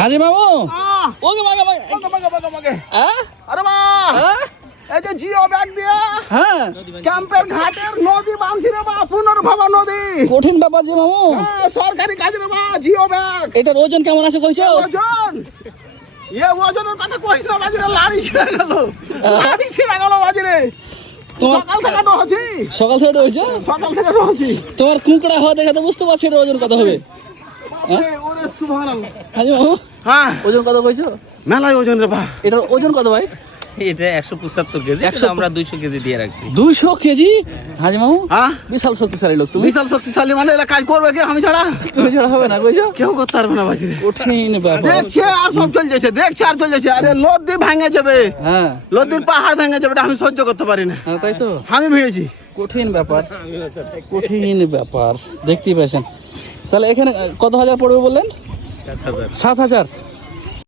হাজি মামু ওকে মাগে আরে মা এই যে জিও ব্যাগ দিয়া হ্যাঁ ক্যাম্পের ঘাটের নদী বাঁধছি রে মা, পুনর্ভবা নদী। কঠিন ব্যাপার যে মামু। সরকারি কাজ রে মা, জিও ব্যাগ। এটার ওজন কেমন আছে কইছো? ওজন ওজনের কথা কইছ না বাজিরে, লাড়ি ছিঁড়ে গেল বাজিরে। তোমার সকাল থেকে রয়েছি, সকাল থেকে হয়েছে? সকাল থেকে রয়েছি। তোমার কুঁকড়া হওয়া দেখে তো বুঝতে পারছি এটার ওজন কত হবে। ওরে সুবহানাল্লাহ। হাজি মামু হ্যাঁ ওজন কত কইছো? মেলায় ওজন রে বা। এটার ওজন কত ভাই? এটা 175 কেজি, আমরা 200 কেজি দিয়ে রাখছি। 200 কেজি? হাজি মামু হ্যাঁ বিশাল শক্তিশালী লোক তুমি। বিশাল শক্তিশালী মানে এলা কাজ করবে কি আমি ছাড়া? তুমি ছাড়া হবে না কইছো? কেউ করতে পারবে না বাজিরে। কঠিন ব্যাপার। দেখছে আর সব চল যাচ্ছে, দেখছে আর চল যাচ্ছে। আরে লদ্দি ভাঙে যাবে, হ্যাঁ লদ্দির পাহাড় ভেঙে যাবে, এটা আমি সহ্য করতে পারি না। হ্যাঁ তাই তো, আমি ভিড়েছি। কঠিন ব্যাপার, কঠিন ব্যাপার দেখতেই পাচ্ছেন। তাহলে এখানে কত হাজার পড়বে বললেন? 7000। 7,000।